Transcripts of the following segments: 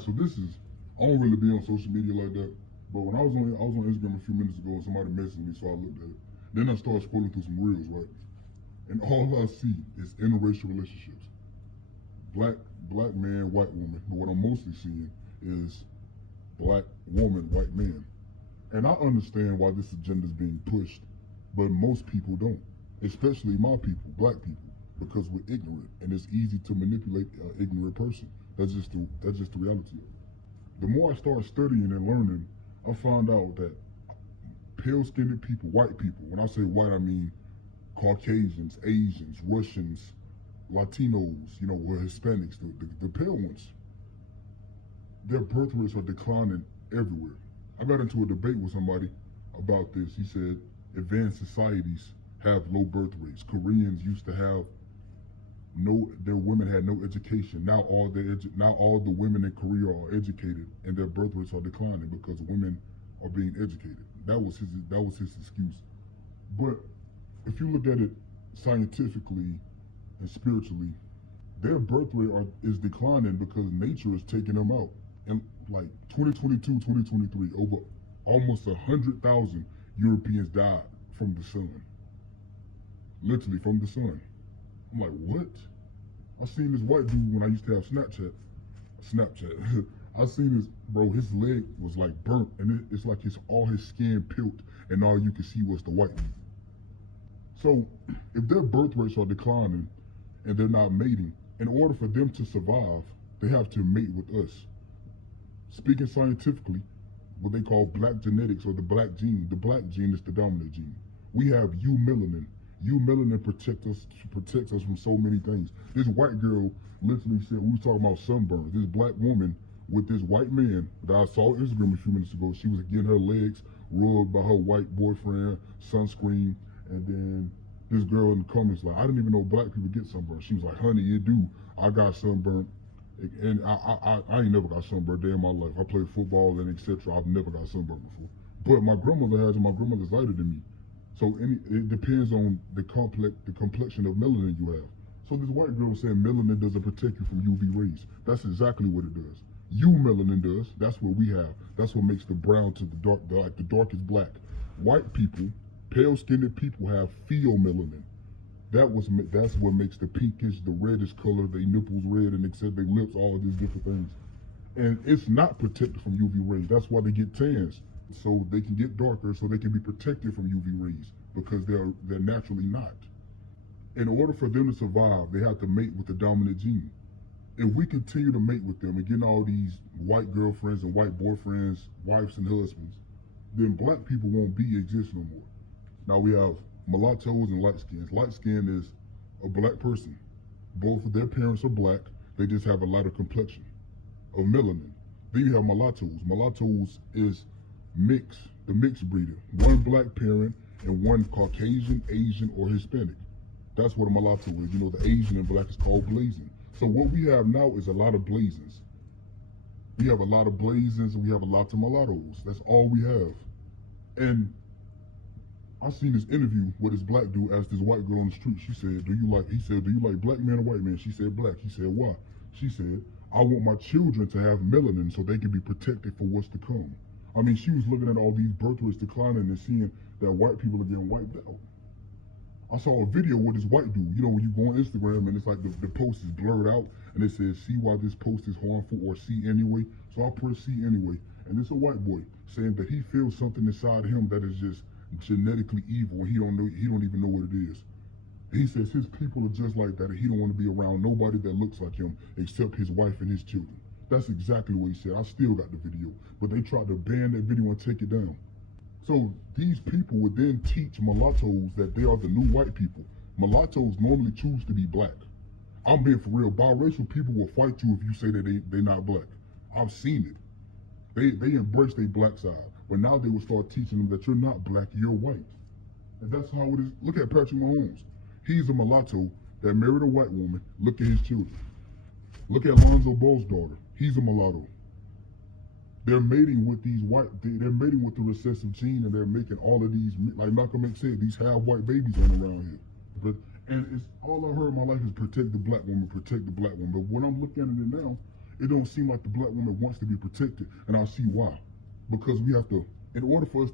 So this is, I don't really be on social media like that. But when I was on Instagram a few minutes ago and somebody messaged me, so I looked at it. Then I started scrolling through some reels, right? And all I see is interracial relationships. Black black man, white woman. But what I'm mostly seeing is black woman, white man. And I understand why this agenda is being pushed, but most people don't, especially my people, black people, because we're ignorant and it's easy to manipulate an ignorant person. That's just the reality of it. The more I start studying and learning, I found out that pale-skinned people, white people, when I say white, I mean Caucasians, Asians, Russians, Latinos, or Hispanics, the pale ones, their birth rates are declining everywhere. I got into a debate with somebody about this. He said advanced societies have low birth rates. Koreans used to have their women had no education. Now all the women in Korea are educated, and their birth rates are declining because women are being educated. That was his excuse. But if you look at it scientifically and spiritually, their birth rate is declining because nature is taking them out. And like 2022, 2023, over almost 100,000 Europeans died from the sun. Literally from the sun. I'm like, what? I seen this white dude when I used to have Snapchat. I seen this, bro, his leg was like burnt, and it's like all his skin peeled, and all you could see was the white meat. So if their birth rates are declining and they're not mating, in order for them to survive, they have to mate with us. Speaking scientifically, what they call black genetics or the black gene is the dominant gene. We have eumelanin. Eumelanin protects us from so many things. This white girl literally said, we was talking about sunburn. This black woman with this white man that I saw on Instagram a few minutes ago, she was getting her legs rubbed by her white boyfriend, sunscreen, and then this girl in the comments like, I didn't even know black people get sunburn. She was like, honey, you do. I got sunburn. And I ain't never got sunburned day in my life. I played football and etc. I've never got sunburned before. But my grandmother has, and my grandmother's lighter than me. So it depends on the complexion of melanin you have. So this white girl saying melanin doesn't protect you from UV rays. That's exactly what it does. Eumelanin does. That's what we have. That's what makes the brown to the dark, like the darkest black. White people, pale-skinned people have pheomelanin. That's what makes the pinkish, the reddish color, their nipples red, and except their lips, all of these different things. And it's not protected from UV rays. That's why they get tans, so they can get darker, so they can be protected from UV rays, because they're naturally not. In order for them to survive, they have to mate with the dominant gene. If we continue to mate with them and get all these white girlfriends and white boyfriends, wives and husbands, then black people won't exist no more. Now we have mulattoes and light skins. Light skin is a black person. Both of their parents are black. They just have a lighter complexion of melanin. Then you have mulattoes. Mulattoes is the mixed breeder. One black parent and one Caucasian, Asian, or Hispanic. That's what a mulatto is. The Asian and black is called blazing. So what we have now is a lot of blazings. We have a lot of blazings and we have a lot of mulattoes. That's all we have. And I seen this interview with this black dude asked this white girl on the street. He said, do you like black man or white man? She said, black. He said, why? She said, I want my children to have melanin so they can be protected for what's to come. I mean, she was looking at all these birth rates declining and seeing that white people are getting wiped out. I saw a video with this white dude. When you go on Instagram and it's like the post is blurred out and it says, see why this post is harmful, or see anyway. So I press see anyway. And it's a white boy saying that he feels something inside him that is just genetically evil, and he don't even know what it is. He says his people are just like that, and he don't want to be around nobody that looks like him except his wife and his children. That's exactly what he said. I still got the video, but they tried to ban that video and take it down. So these people would then teach mulattoes that they are the new white people. Mulattoes normally choose to be black. I'm being for real. Biracial people will fight you if you say that they're not black. I've seen it. They embrace their black side. But now they will start teaching them that you're not black, you're white. And that's how it is. Look at Patrick Mahomes. He's a mulatto that married a white woman. Look at his children. Look at Lonzo Ball's daughter. He's a mulatto. They're mating with they're mating with the recessive gene, and they're making all of these, like Malcolm X said, these half-white babies running around here. And it's all I heard in my life is protect the black woman, protect the black woman. But when I'm looking at it now, It don't seem like the black woman wants to be protected, and I'll see why. Because we have to, in order for us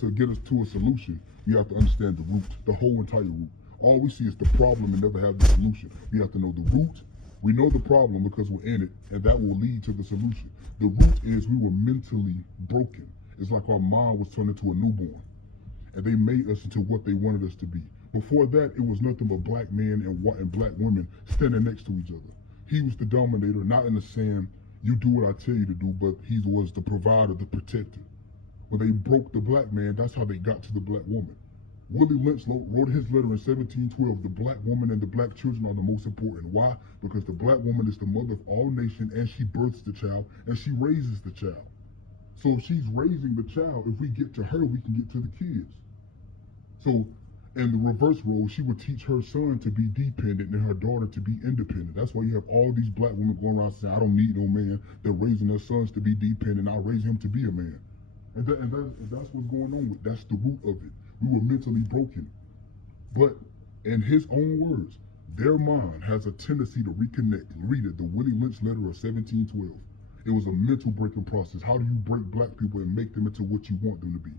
to get us to a solution, we have to understand the root, the whole entire root. All we see is the problem and never have the solution. We have to know the root. We know the problem because we're in it, and that will lead to the solution. The root is we were mentally broken. It's like our mind was turned into a newborn, and they made us into what they wanted us to be. Before that, it was nothing but black men and black women standing next to each other. He was the dominator, not in the saying, you do what I tell you to do, but he was the provider, the protector. When they broke the black man, that's how they got to the black woman. Willie Lynch wrote his letter in 1712, the black woman and the black children are the most important. Why? Because the black woman is the mother of all nations, and she births the child, and she raises the child. So if she's raising the child, if we get to her, we can get to the kids. So in the reverse role, she would teach her son to be dependent and her daughter to be independent. That's why you have all these black women going around saying, I don't need no man. They're raising their sons to be dependent. I'll raise him to be a man. And that's what's going on with. That's the root of it. We were mentally broken. But in his own words, their mind has a tendency to reconnect. Read it, the Willie Lynch letter of 1712. It was a mental breaking process. How do you break black people and make them into what you want them to be?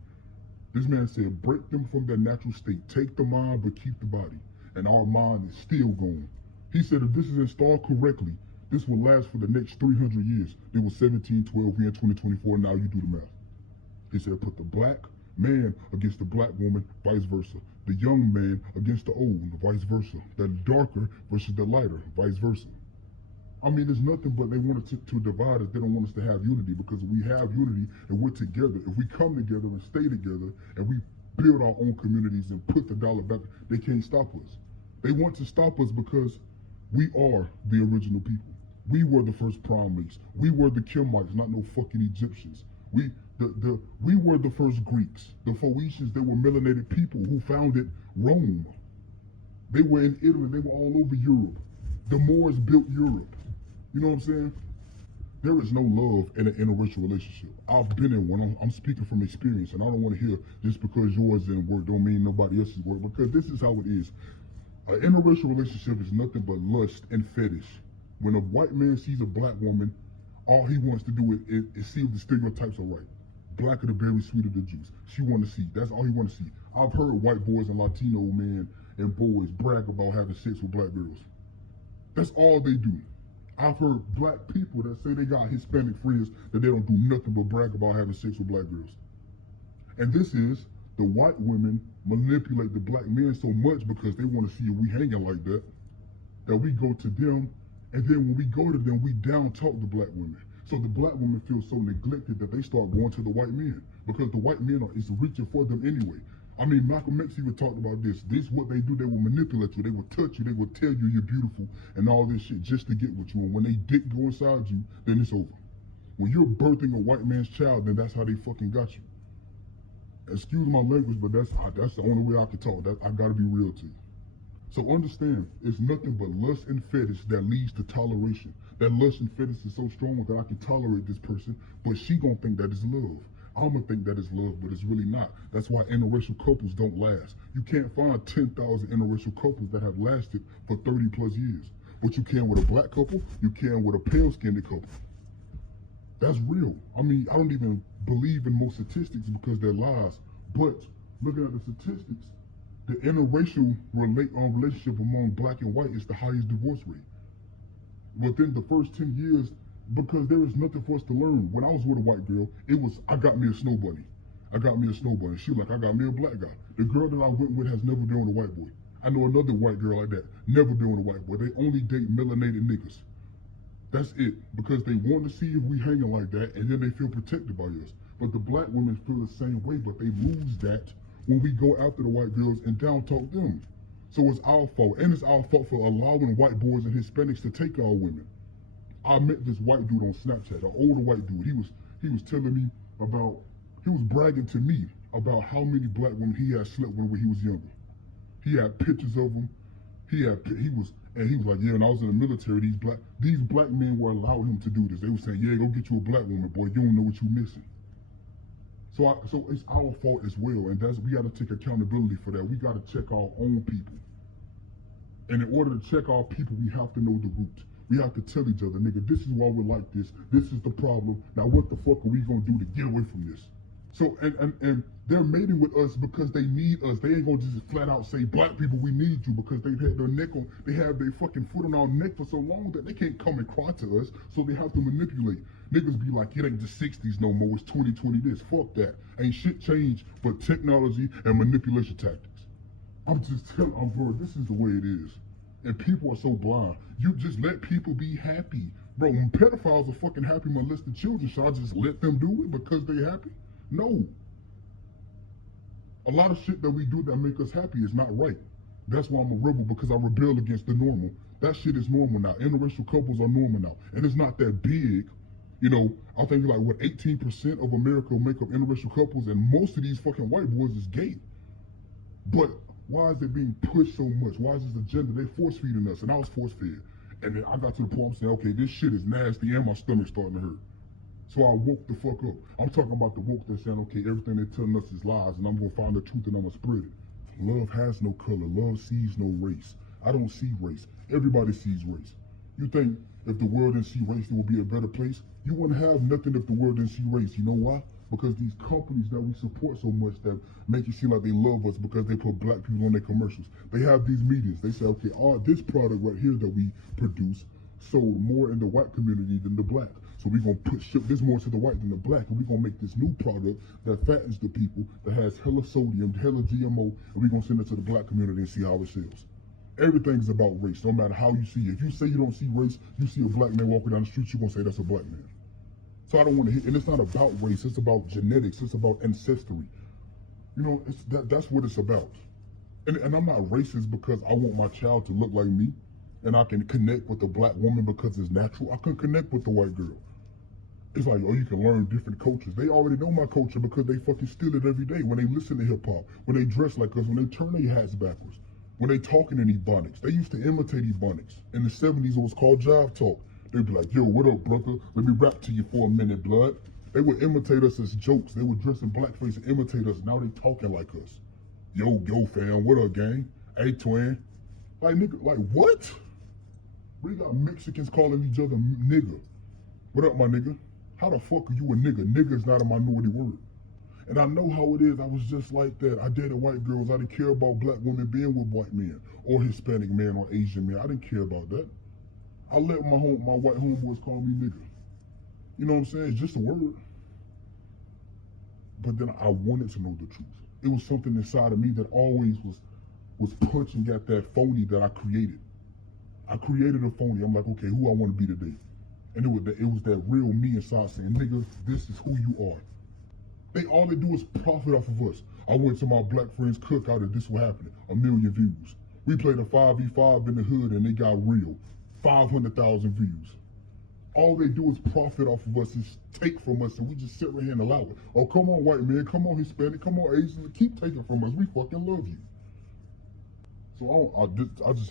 This man said, break them from their natural state. Take the mind, but keep the body. And our mind is still going. He said, if this is installed correctly, this will last for the next 300 years. It was 1712, we're in 2024, now you do the math. He said, put the black man against the black woman, vice versa. The young man against the old, vice versa. The darker versus the lighter, vice versa. I mean, there's nothing but they want to divide us. They don't want us to have unity, because we have unity and we're together. If we come together and stay together and we build our own communities and put the dollar back, they can't stop us. They want to stop us because we are the original people. We were the first primates. We were the Kemites, not no fucking Egyptians. We were the first Greeks. The Phoenicians, they were melanated people who founded Rome. They were in Italy. They were all over Europe. The Moors built Europe. You know what I'm saying? There is no love in an interracial relationship. I've been in one. I'm speaking from experience, and I don't want to hear just because yours didn't work don't mean nobody else's work, because this is how it is. An interracial relationship is nothing but lust and fetish. When a white man sees a black woman, all he wants to do is see if the stereotypes are right. Blacker the berry, sweeter the juice. She want to see. That's all he want to see. I've heard white boys and Latino men and boys brag about having sex with black girls. That's all they do. I've heard black people that say they got Hispanic friends that they don't do nothing but brag about having sex with black girls. And this is the white women manipulate the black men so much because they want to see if we hanging like that we go to them, and then when we go to them, we down talk the black women. So the black women feel so neglected that they start going to the white men, because the white men is reaching for them anyway. I mean, Malcolm X even talked about this. This is what they do. They will manipulate you. They will touch you. They will tell you you're beautiful and all this shit just to get with you. And when they dick go inside you, then it's over. When you're birthing a white man's child, then that's how they fucking got you. Excuse my language, but that's the only way I can talk. I gotta be real to you. So understand, it's nothing but lust and fetish that leads to toleration. That lust and fetish is so strong that I can tolerate this person, but she gonna think that is love. I'm gonna think that is love, but it's really not. That's why interracial couples don't last. You can't find 10,000 interracial couples that have lasted for 30 plus years. But you can with a black couple, you can with a pale-skinned couple. That's real. I mean, I don't even believe in most statistics because they're lies. But looking at the statistics, the interracial relationship among black and white is the highest divorce rate. Within the first 10 years, because there is nothing for us to learn. When I was with a white girl, it was, I got me a snow bunny. I got me a snow bunny. She like, I got me a black guy. The girl that I went with has never been with a white boy. I know another white girl like that, never been with a white boy. They only date melanated niggas. That's it, because they want to see if we hanging like that, and then they feel protected by us. But the black women feel the same way, but they lose that when we go after the white girls and down talk them. So it's our fault, and it's our fault for allowing white boys and Hispanics to take our women. I met this white dude on Snapchat, an older white dude. He was telling me about, he was bragging to me about how many black women he had slept with when he was younger. He had pictures of them. He was like, yeah, when I was in the military, these black men were allowing him to do this. They were saying, yeah, go get you a black woman, boy, you don't know what you're missing. So it's our fault as well, and we got to take accountability for that. We got to check our own people. And in order to check our people, we have to know the root. We have to tell each other, nigga, this is why we're like this. This is the problem. Now what the fuck are we gonna do to get away from this? So, and they're mating with us because they need us. They ain't gonna just flat out say, black people, we need you, because they've had their neck on, they have their fucking foot on our neck for so long that they can't come and cry to us, so they have to manipulate. Niggas be like, it ain't the 60s no more, it's 2020 this. Fuck that. Ain't shit changed but technology and manipulation tactics. I'm just telling you, bro, this is the way it is. And people are so blind. You just let people be happy. Bro, when pedophiles are fucking happy molesting children, should I just let them do it because they happy? No. A lot of shit that we do that make us happy is not right. That's why I'm a rebel, because I rebel against the normal. That shit is normal now. Interracial couples are normal now. And it's not that big. You know, I think like, what, 18% of America make up interracial couples, and most of these fucking white boys is gay. But why is it being pushed so much? Why is this agenda? They force feeding us, and I was force fed. And then I got to the point I'm saying, okay, this shit is nasty, and my stomach's starting to hurt. So I woke the fuck up. I'm talking about the woke that's saying, okay, everything they're telling us is lies, and I'm gonna find the truth and I'm gonna spread it. Love has no color. Love sees no race. I don't see race. Everybody sees race. You think if the world didn't see race, it would be a better place? You wouldn't have nothing if the world didn't see race. You know why? Because these companies that we support so much that make it seem like they love us because they put black people on their commercials. They have these meetings. They say, okay, this product right here that we produce sold more in the white community than the black. So we're going to ship this more to the white than the black, and we're going to make this new product that fattens the people, that has hella sodium, hella GMO, and we're going to send it to the black community and see how it sells. Everything's about race, no matter how you see it. If you say you don't see race, you see a black man walking down the street, you're going to say that's a black man. So I don't want to hit, and it's not about race, it's about genetics, it's about ancestry. You know, that's what it's about. And I'm not racist because I want my child to look like me, and I can connect with a black woman because it's natural. I can connect with the white girl. It's like, oh, you can learn different cultures. They already know my culture because they fucking steal it every day. When they listen to hip hop, when they dress like us, when they turn their hats backwards, when they talking in Ebonics. They used to imitate Ebonics. In the 70s, it was called jive talk. They'd be like, yo, what up, brother? Let me rap to you for a minute, blood. They would imitate us as jokes. They would dress in blackface and imitate us. Now they talking like us. Yo, fam, what up, gang? Hey, twin. Like, nigga, like, what? We got Mexicans calling each other nigga. What up, my nigga? How the fuck are you a nigga? Nigga is not a minority word. And I know how it is. I was just like that. I dated white girls. I didn't care about black women being with white men or Hispanic men or Asian men. I didn't care about that. I let my white homeboys call me nigga. You know what I'm saying? It's just a word. But then I wanted to know the truth. It was something inside of me that always was punching at that phony that I created. I created a phony. I'm like, okay, who I want to be today? And it was that real me inside saying, nigga, this is who you are. All they do is profit off of us. I went to my black friend's cookout and this was happening. 1 million views. We played a 5v5 in the hood and they got real. 500,000 views. All they do is profit off of us, is take from us, and we just sit right here and allow it. Oh, come on, white man, come on, Hispanic, come on, Asian, keep taking from us. We fucking love you. So I just